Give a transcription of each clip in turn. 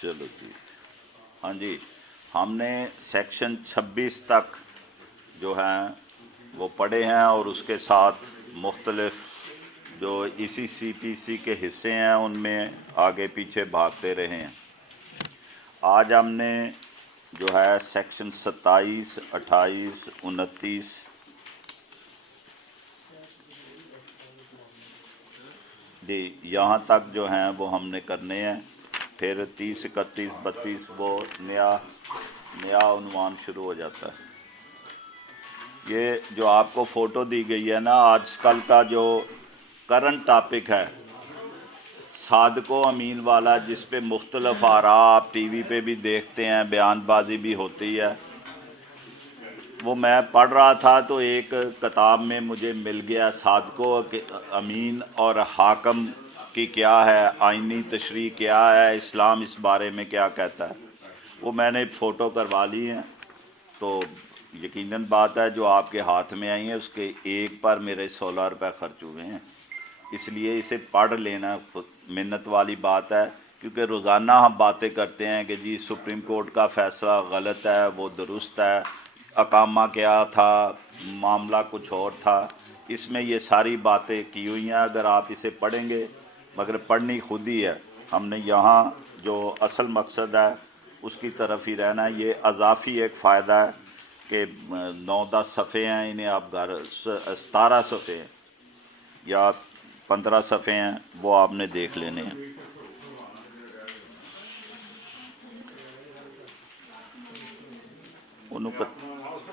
چلو جی، ہاں جی، ہم نے سیکشن 26 تک جو ہیں وہ پڑھے ہیں اور اس کے ساتھ مختلف جو اسی سی پی سی کے حصے ہیں ان میں آگے پیچھے بھاگتے رہے ہیں۔ آج ہم نے جو ہے سیکشن 27، 28، 29 یہاں تک جو ہیں وہ ہم نے کرنے ہیں، پھر 30، 31، 32 وہ نیا عنوان شروع ہو جاتا ہے۔ یہ جو آپ کو فوٹو دی گئی ہے نا، آج کل کا جو کرنٹ ٹاپک ہے صادق و امین والا، جس پہ مختلف آراء آپ ٹی وی پہ بھی دیکھتے ہیں، بیان بازی بھی ہوتی ہے، وہ میں پڑھ رہا تھا تو ایک کتاب میں مجھے مل گیا صادق و امین اور حاکم کی کیا ہے آئینی تشریح، کیا ہے اسلام اس بارے میں کیا کہتا ہے، وہ میں نے فوٹو کروا لی ہیں۔ تو یقیناً بات ہے جو آپ کے ہاتھ میں آئی ہیں اس کے ایک پر میرے 16 روپے خرچ ہوئے ہیں، اس لیے اسے پڑھ لینا منت والی بات ہے، کیونکہ روزانہ ہم باتیں کرتے ہیں کہ جی سپریم کورٹ کا فیصلہ غلط ہے، وہ درست ہے، اقامہ کیا تھا، معاملہ کچھ اور تھا، اس میں یہ ساری باتیں کی ہوئی ہیں۔ اگر آپ اسے پڑھیں گے، مگر پڑھنی خود ہی ہے، ہم نے یہاں جو اصل مقصد ہے اس کی طرف ہی رہنا ہے۔ یہ اضافی ایک فائدہ ہے کہ 9-10 صفحے ہیں، انہیں آپ 17 صفحے ہیں یا 15 صفحے ہیں، وہ آپ نے دیکھ لینے ہیں۔ انہوں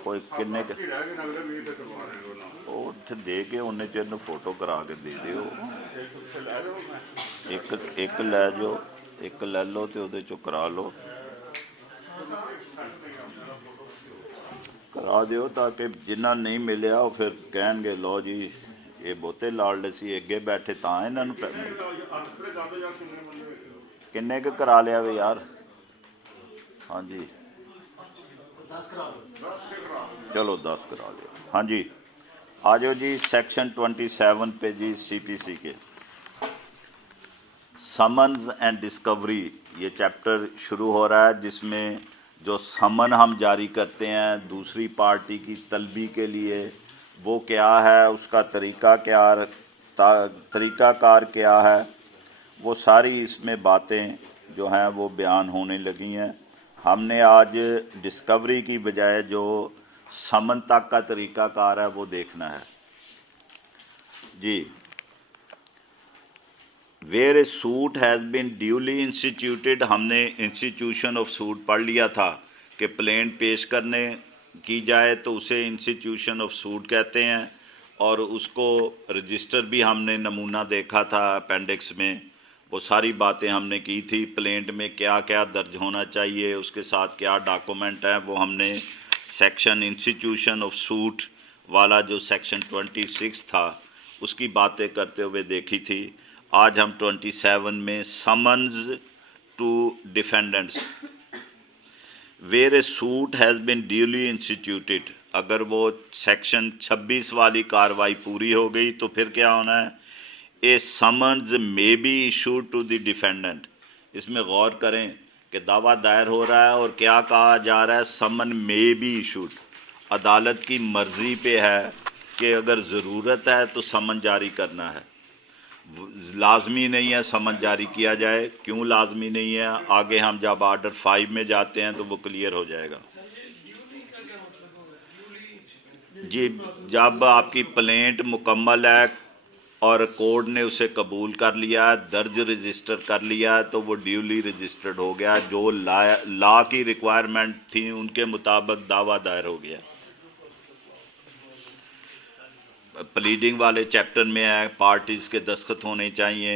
کوئی کنے کے دے کے انہیں چند فوٹو کرا کے دے دیو، ایک لے جو، ایک لے لو تے اودے چو کرا لو، کرا دیو تاکہ جنہ نہیں ملیا وہ پھر کہن گے لو جی یہ بہتے لاڑلے سی اگے بیٹھے تاں انہاں نوں کنے کے کرا لیا وے یار۔ ہاں جی چلو 10 کرا لیا۔ ہاں جی آ جاؤ جی سیکشن 27 پہ جی سی پی سی کے سمنز اینڈ ڈسکوری، یہ چیپٹر شروع ہو رہا ہے جس میں جو سمن ہم جاری کرتے ہیں دوسری پارٹی کی طلبی کے لیے وہ کیا ہے، اس کا طریقہ کار کیا ہے، وہ ساری اس میں باتیں جو ہیں وہ بیان ہونے لگی ہیں۔ ہم نے آج ڈسکوری کی بجائے جو سمن تک کا طریقہ کار ہے وہ دیکھنا ہے جی۔ Where a suit has been duly instituted, ہم نے انسٹیٹیوشن آف سوٹ پڑھ لیا تھا کہ پلین پیش کرنے کی جائے تو اسے انسٹیٹیوشن آف سوٹ کہتے ہیں، اور اس کو رجسٹر بھی ہم نے نمونہ دیکھا تھا اپینڈکس میں، وہ ساری باتیں ہم نے کی تھی۔ پلینٹ میں کیا کیا درج ہونا چاہیے، اس کے ساتھ کیا ڈاکومنٹ ہیں، وہ ہم نے سیکشن انسٹیٹیوشن آف سوٹ والا جو سیکشن 26 تھا اس کی باتیں کرتے ہوئے دیکھی تھی۔ آج ہم 27 میں summons to defendants, where a suit has been duly instituted, اگر وہ سیکشن 26 والی کاروائی پوری ہو گئی تو پھر کیا ہونا ہے، a summons may be issued to the defendant. اس میں غور کریں کہ دعویٰ دائر ہو رہا ہے اور کیا کہا جا رہا ہے، سمن مے بی ایشوڈ، عدالت کی مرضی پہ ہے کہ اگر ضرورت ہے تو سمن جاری کرنا ہے، لازمی نہیں ہے سمن جاری کیا جائے۔ کیوں لازمی نہیں ہے، آگے ہم جب آرڈر 5 میں جاتے ہیں تو وہ کلیئر ہو جائے گا جی۔ جب آپ کی پلینٹ مکمل ہے اور کورٹ نے اسے قبول کر لیا ہے، درج رجسٹر کر لیا ہے، تو وہ ڈیولی رجسٹرڈ ہو گیا، جو لا کی ریکوائرمنٹ تھی ان کے مطابق دعویٰ دائر ہو گیا۔ پلیڈنگ والے چیپٹر میں ہے پارٹیز کے دستخط ہونے چاہیے،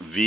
V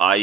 I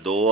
2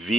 V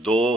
2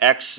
X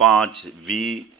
5 V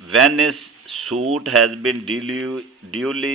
When a suit has been duly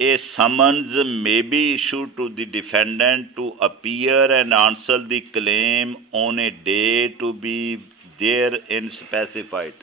A summons may be issued to the defendant to appear and answer the claim on a day to be therein specified,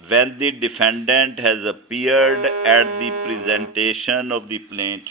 when the defendant has appeared at the presentation of the plaint,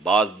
بعض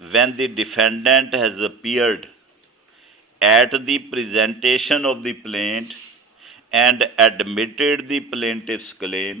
when the defendant has appeared at the presentation of the plaint and admitted the plaintiff's claim।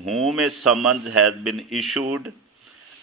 whom a summons has been issued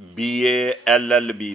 BA LLB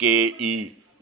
KE,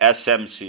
SMC।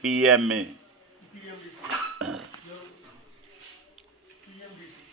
PMA,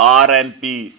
RMP,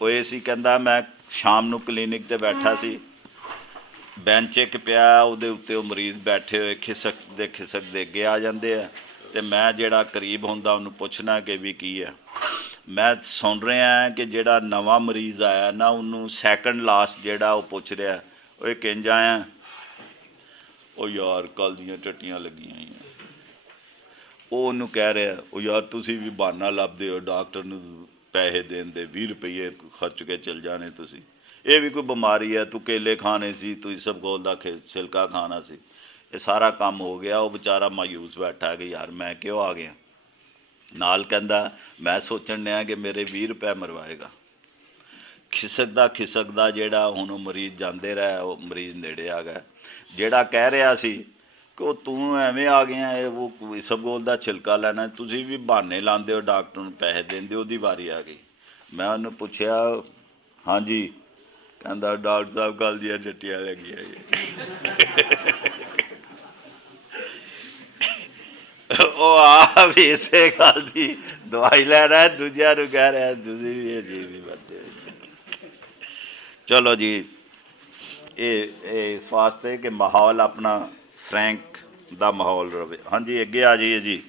ਉਹ ਇਹ ਸੀ ਕਹਿੰਦਾ ਮੈਂ ਸ਼ਾਮ ਨੂੰ clinic ਤੇ ਬੈਠਾ ਸੀ, bench ਇੱਕ ਪਿਆ, ਉਹਦੇ ਉੱਤੇ ਉਹ ਮਰੀਜ਼ ਬੈਠੇ ਹੋਏ ਖਿਸਕਦੇ ਅੱਗੇ ਆ ਜਾਂਦੇ ਆ, ਤੇ ਮੈਂ ਜਿਹੜਾ ਕਰੀਬ ਹੁੰਦਾ ਉਹਨੂੰ ਪੁੱਛਣਾ ਕਿ ਵੀ ਕੀ ਹੈ। ਮੈਂ ਸੁਣ ਰਿਹਾ ਕਿ ਜਿਹੜਾ ਨਵਾਂ ਮਰੀਜ਼ ਆਇਆ ਨਾ ਉਹਨੂੰ ਸੈਕੰਡ ਲਾਸਟ ਜਿਹੜਾ ਉਹ ਪੁੱਛ ਰਿਹਾ, ਉਹ ਕਿੰਝ ਆਇਆ, ਉਹ ਯਾਰ ਕੱਲ੍ਹ ਦੀਆਂ ਟੱਟੀਆਂ ਲੱਗੀਆਂ ਹੋਈਆਂ। ਉਹ ਉਹਨੂੰ ਕਹਿ ਰਿਹਾ, ਉਹ ਯਾਰ ਤੁਸੀਂ ਵੀ ਬਹਾਨਾ ਲੱਭਦੇ ਹੋ ਡਾਕਟਰ ਨੂੰ ਪੈਸੇ ਦੇਣ ਦੇ, 20 ਰੁਪਈਏ ਖਰਚ ਕੇ ਚਲ ਜਾਣੇ ਤੁਸੀਂ, ਇਹ ਵੀ ਕੋਈ ਬਿਮਾਰੀ ਹੈ, ਤੂੰ ਕੇਲੇ ਖਾਣੇ ਸੀ, ਤੂੰ ਇਸਬਗੋਲ ਦਾ ਛਿਲਕਾ ਖਾਣਾ ਸੀ। ਇਹ ਸਾਰਾ ਕੰਮ ਹੋ ਗਿਆ। ਉਹ ਵਿਚਾਰਾ ਮਾਯੂਸ ਬੈਠਾ ਕਿ ਯਾਰ ਮੈਂ ਕਿਉਂ ਆ ਗਿਆ। ਨਾਲ ਕਹਿੰਦਾ ਮੈਂ ਸੋਚਣ ਡਿਆ ਕਿ ਮੇਰੇ 20 ਰੁਪਏ ਮਰਵਾਏਗਾ। ਖਿਸਕਦਾ ਜਿਹੜਾ ਹੁਣ ਉਹ ਮਰੀਜ਼ ਜਾਂਦੇ ਰਹੇ, ਉਹ ਮਰੀਜ਼ ਨੇੜੇ ਆ ਗਿਆ। ਜਿਹੜਾ ਕਹਿ ਰਿਹਾ ਸੀ ਕਿ ਉਹ ਤੂੰ ਐਵੇਂ ਆ ਗਿਆ, ਉਹ ਇਸਬਗੋਲ ਦਾ ਛਿਲਕਾ ਲੈਣਾ, ਤੁਸੀਂ ਵੀ ਬਹਾਨੇ ਲਾਉਂਦੇ ਹੋ ਡਾਕਟਰ ਨੂੰ ਪੈਸੇ ਦਿੰਦੇ, ਉਹਦੀ ਵਾਰੀ ਆ ਗਈ। ਮੈਂ ਉਹਨੂੰ ਪੁੱਛਿਆ, ਹਾਂਜੀ, ਕਹਿੰਦਾ ਡਾਕਟਰ ਸਾਹਿਬ ਕੱਲ੍ਹ ਦੀਆਂ ਟੱਟੀਆਂ ਲੱਗੀਆਂ ਉਹ ਆ ਵੀ ਇਸੇ ਗੱਲ ਦੀ ਦਵਾਈ ਲੈ ਰਿਹਾ, ਦੂਜਿਆਂ ਨੂੰ ਕਹਿ ਰਿਹਾ ਤੁਸੀਂ ਵੀ ਅਜੀਬ ਹੀ ਬੰਦੇ। ਚਲੋ ਜੀ, ਇਹ ਇਸ ਵਾਸਤੇ ਕਿ ਮਾਹੌਲ ਆਪਣਾ فرینک دا ماحول رہے۔ ہاں جی اگے آ جائیے جی،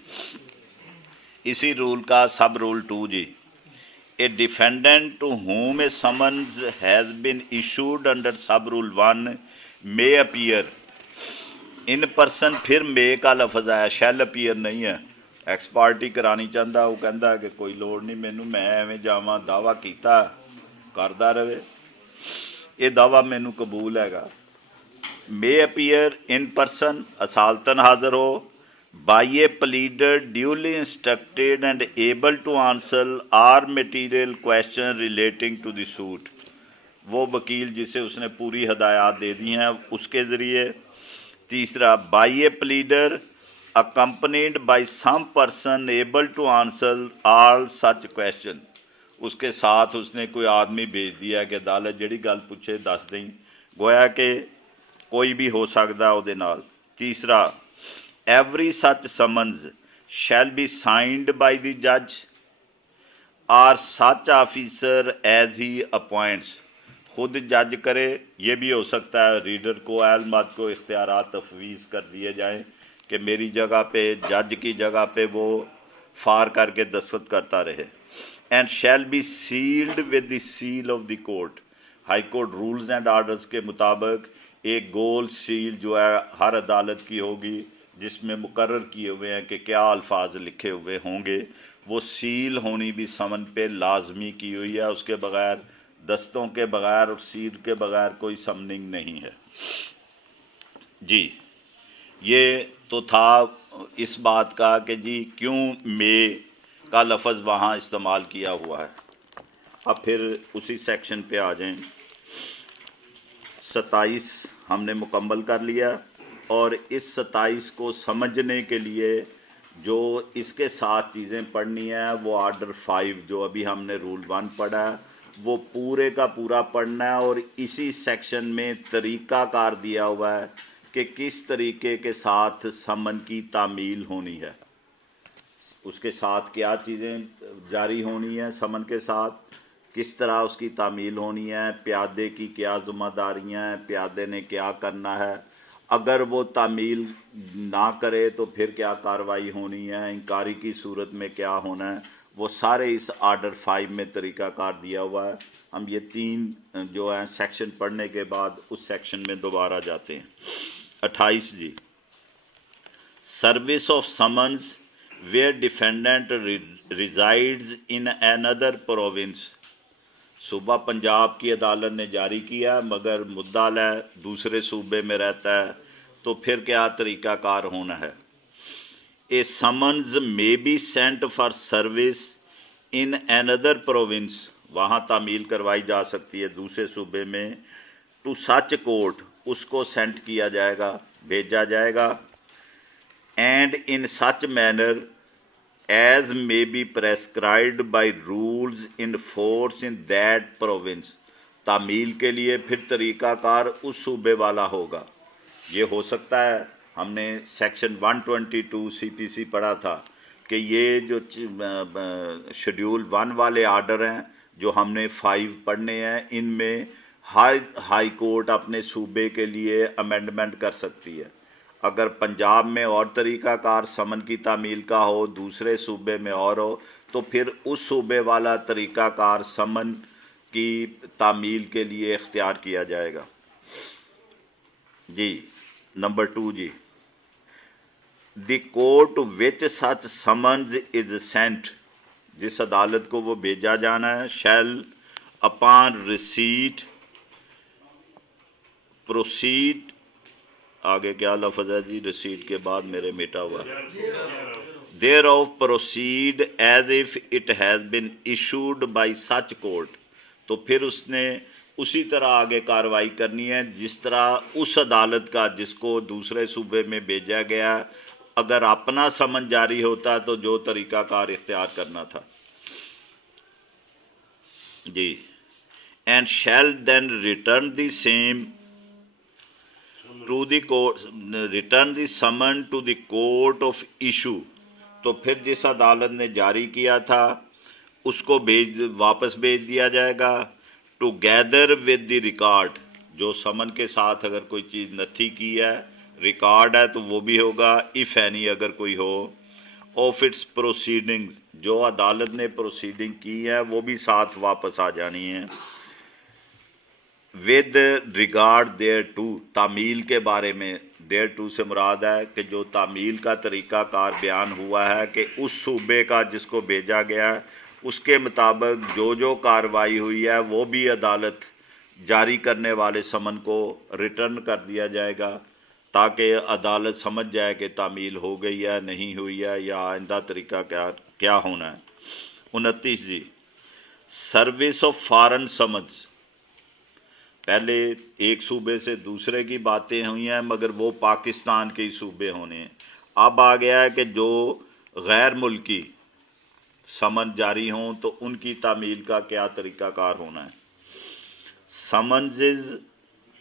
اسی رول کا سب رول 2 جی، a defendant to whom a summons has been issued under sub rule 1 may appear in person, پھر مے کا لفظ آیا، شیل اپیئر نہیں ہے۔ ایکس پارٹی کرانی چاہتا، وہ کہتا کہ کوئی لوڑ نہیں مینوں، میں ایویں جاواں دعویٰ کیتا کردا رہے، یہ دعویٰ مینوں قبول ہے گا۔ مے اپیئر ان پرسن، اصالتاً حاضر ہو، by a pleader duly instructed and able to answer all material question relating to the suit, وہ وکیل جسے اس نے پوری ہدایات دے دی ہیں اس کے ذریعے۔ تیسرا، by a pleader accompanied by some person able to answer all such question, اس کے ساتھ اس نے کوئی آدمی بھیج دیا کہ عدالت جڑی گل پوچھے دس دیں، گویا کہ کوئی بھی ہو سکتا وہ دے نال۔ تیسرا، every such summons shall be signed by the جج or such officer as he appoints, خود جج کرے، یہ بھی ہو سکتا ہے ریڈر کو، علمات کو اختیارات تفویض کر دیے جائیں کہ میری جگہ پہ، جج کی جگہ پہ وہ فار کر کے دستخط کرتا رہے۔ And shall be sealed with the seal of the court, high court rules and orders کے مطابق ایک گول سیل جو ہے ہر عدالت کی ہوگی، جس میں مقرر کیے ہوئے ہیں کہ کیا الفاظ لکھے ہوئے ہوں گے، وہ سیل ہونی بھی سمن پہ لازمی کی ہوئی ہے، اس کے بغیر، دستوں کے بغیر اور سیل کے بغیر کوئی سمننگ نہیں ہے جی۔ یہ تو تھا اس بات کا کہ جی کیوں مے کا لفظ وہاں استعمال کیا ہوا ہے۔ اب پھر اسی سیکشن پہ آ جائیں۔ 27 ہم نے مکمل کر لیا، اور اس 27 کو سمجھنے کے لیے جو اس کے ساتھ چیزیں پڑھنی ہیں وہ آرڈر 5 جو ابھی ہم نے رول 1 پڑھا ہے وہ پورے کا پورا پڑھنا ہے، اور اسی سیکشن میں طریقہ کار دیا ہوا ہے کہ کس طریقے کے ساتھ سمن کی تعمیل ہونی ہے، اس کے ساتھ کیا چیزیں جاری ہونی ہیں، سمن کے ساتھ کس طرح اس کی تعمیل ہونی ہے، پیادے کی کیا ذمہ داریاں ہیں، پیادے نے کیا کرنا ہے، اگر وہ تعمیل نہ کرے تو پھر کیا کارروائی ہونی ہے، انکاری کی صورت میں کیا ہونا ہے، وہ سارے اس آرڈر 5 میں طریقہ کار دیا ہوا ہے۔ ہم یہ 3 جو ہیں سیکشن پڑھنے کے بعد اس سیکشن میں دوبارہ جاتے ہیں۔ 28 جی، service of summons where defendant resides in another province, صوبہ پنجاب کی عدالت نے جاری کیا مگر مدعا دوسرے صوبے میں رہتا ہے، تو پھر کیا طریقہ کار ہونا ہے۔ A summons may be sent for service in another province, وہاں تعمیل کروائی جا سکتی ہے دوسرے صوبے میں، ٹو سچ کورٹ، اس کو سینٹ کیا جائے گا، بھیجا جائے گا، and in such manner as may be prescribed by rules in force in that province، تعمیل کے لیے پھر طریقہ کار اس صوبے والا ہوگا۔ یہ ہو سکتا ہے، ہم نے سیکشن 122 سی پی سی پڑھا تھا کہ یہ جو شیڈیول 1 والے آرڈر ہیں جو ہم نے 5 پڑھنے ہیں، ان میں ہائی کورٹ اپنے صوبے کے لیے امینڈمنٹ کر سکتی ہے۔ اگر پنجاب میں اور طریقہ کار سمن کی تعمیل کا ہو، دوسرے صوبے میں اور ہو، تو پھر اس صوبے والا طریقہ کار سمن کی تعمیل کے لیے اختیار کیا جائے گا۔ جی نمبر 2 جی، the court which such summons is sent, جس عدالت کو وہ بھیجا جانا ہے، شیل اپان ریسیٹ پروسیڈ، آگے کیا لفظ ہے جی ریسیٹ کے بعد میرے میٹا ہوا، دیر of proceed as if it has been issued by such court, تو پھر اس نے اسی طرح آگے کارروائی کرنی ہے جس طرح اس عدالت کا جس کو دوسرے صوبے میں بھیجا گیا، اگر اپنا سمن جاری ہوتا تو جو طریقہ کار اختیار کرنا تھا۔ جی، and shall then return the same to the court, return the summon to the court of issue, تو پھر جس عدالت نے جاری کیا تھا اس کو واپس بھیج دیا جائے گا، ٹوگیدر ود دی ریکارڈ، جو سمن کے ساتھ اگر کوئی چیز نتھی کی ہے، ریکارڈ ہے تو وہ بھی ہوگا، اف اینی اگر کوئی ہو، آف اٹس پروسیڈنگ، جو عدالت نے پروسیڈنگ کی ہے وہ بھی ساتھ واپس آ جانی ہے، ود ریگارڈ دیئر ٹو، تعمیل کے بارے میں، دیئر ٹو سے مراد ہے کہ جو تعمیل کا طریقہ کار بیان ہوا ہے کہ اس صوبے کا جس کو بھیجا گیا ہے اس کے مطابق جو جو کارروائی ہوئی ہے وہ بھی عدالت جاری کرنے والے سمن کو ریٹرن کر دیا جائے گا، تاکہ عدالت سمجھ جائے کہ تعمیل ہو گئی ہے نہیں ہوئی ہے یا آئندہ طریقہ کیا ہونا ہے۔ 29 جی، سروس آف فارن سمنز، پہلے ایک صوبے سے دوسرے کی باتیں ہوئی ہیں مگر وہ پاکستان کے ہی صوبے ہونے ہیں، اب آ گیا ہے کہ جو غیر ملکی سمن جاری ہوں تو ان کی تعمیل کا کیا طریقہ کار ہونا ہے۔ Summonses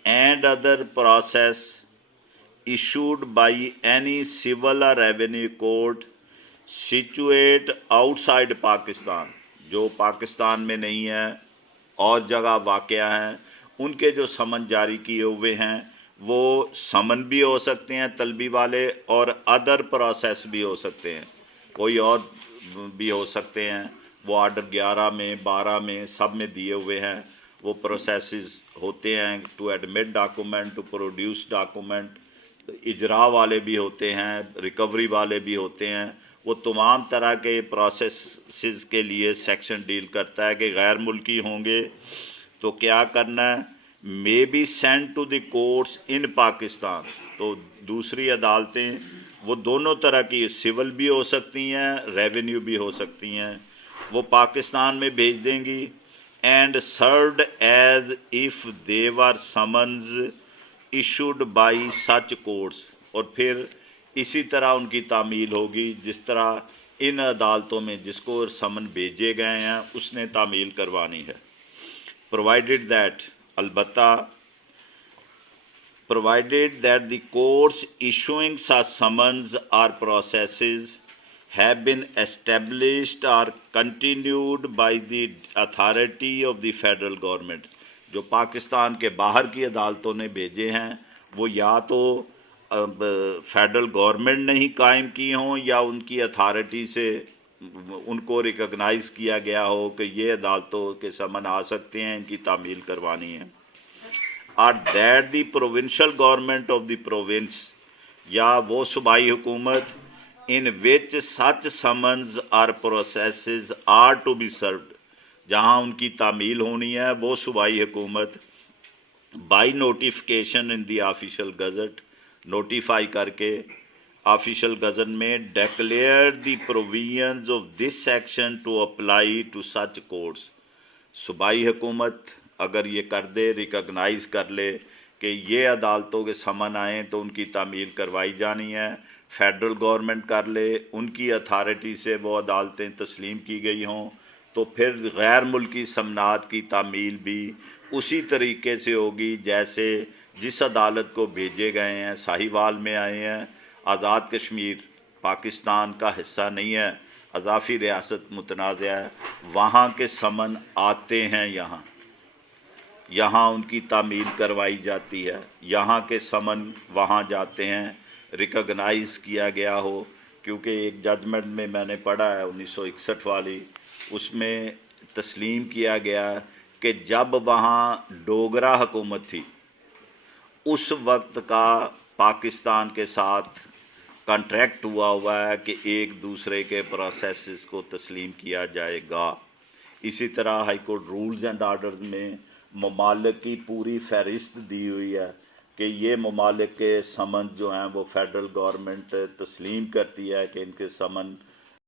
and other process issued by any civil or revenue court situate outside Pakistan, جو پاکستان میں نہیں ہے اور جگہ واقع ہیں، ان کے جو سمن جاری کیے ہوئے ہیں وہ سمن بھی ہو سکتے ہیں طلبی والے، اور ادر پروسیس بھی ہو سکتے ہیں، کوئی اور بھی ہو سکتے ہیں، وہ آرڈر 11 میں 12 میں سب میں دیے ہوئے ہیں، وہ پروسیسز ہوتے ہیں، to admit document, to produce document, اجرا والے بھی ہوتے ہیں، ریکوری والے بھی ہوتے ہیں، وہ تمام طرح کے پروسیسز کے لیے سیکشن ڈیل کرتا ہے کہ غیر ملکی ہوں گے تو کیا کرنا ہے، may be send to the courts in Pakistan, تو دوسری عدالتیں وہ دونوں طرح کی سول بھی ہو سکتی ہیں ریونیو بھی ہو سکتی ہیں، وہ پاکستان میں بھیج دیں گی، and served as if they were summons issued by such courts, اور پھر اسی طرح ان کی تعمیل ہوگی جس طرح ان عدالتوں میں جس کو سمن بھیجے گئے ہیں اس نے تعمیل کروانی ہے، provided that البتہ provided that the courts issuing such summons or processes have been established or continued by the authority of the federal government، جو پاکستان کے باہر کی عدالتوں نے بھیجے ہیں وہ یا تو فیڈرل گورنمنٹ نے ہی قائم کی ہوں یا ان کی اتھارٹی سے ان کو ریکگنائز کیا گیا ہو کہ یہ عدالتوں کے سمن آ سکتے ہیں، ان کی تعمیل کروانی ہے، اور that the provincial government of the province, یا وہ صوبائی حکومت in which such summons or processes are to be served, جہاں ان کی تعمیل ہونی ہے وہ صوبائی حکومت by notification in the official gazette, notify کر کے آفیشیل گزٹ میں declare the provisions of this section to apply to such courts, صوبائی حکومت اگر یہ کر دے، ریکگنائز کر لے کہ یہ عدالتوں کے سمن آئیں تو ان کی تعمیل کروائی جانی ہے، فیڈرل گورنمنٹ کر لے، ان کی اتھارٹی سے وہ عدالتیں تسلیم کی گئی ہوں، تو پھر غیر ملکی سمنات کی تعمیل بھی اسی طریقے سے ہوگی جیسے جس عدالت کو بھیجے گئے ہیں، ساہیوال میں آئے ہیں، آزاد کشمیر پاکستان کا حصہ نہیں ہے، اضافی ریاست متنازع ہے، وہاں کے سمن آتے ہیں یہاں ان کی تعمیل کروائی جاتی ہے، یہاں کے سمن وہاں جاتے ہیں، ریکگنائز کیا گیا ہو، کیونکہ ایک ججمنٹ میں نے پڑھا ہے 1961 والی، اس میں تسلیم کیا گیا کہ جب وہاں ڈوگرا حکومت تھی اس وقت کا پاکستان کے ساتھ کانٹریکٹ ہوا ہے کہ ایک دوسرے کے پروسیسز کو تسلیم کیا جائے گا۔ اسی طرح high court rules and orders میں ممالک کی پوری فہرست دی ہوئی ہے کہ یہ ممالک کے سمن جو ہیں وہ فیڈرل گورنمنٹ تسلیم کرتی ہے کہ ان کے سمن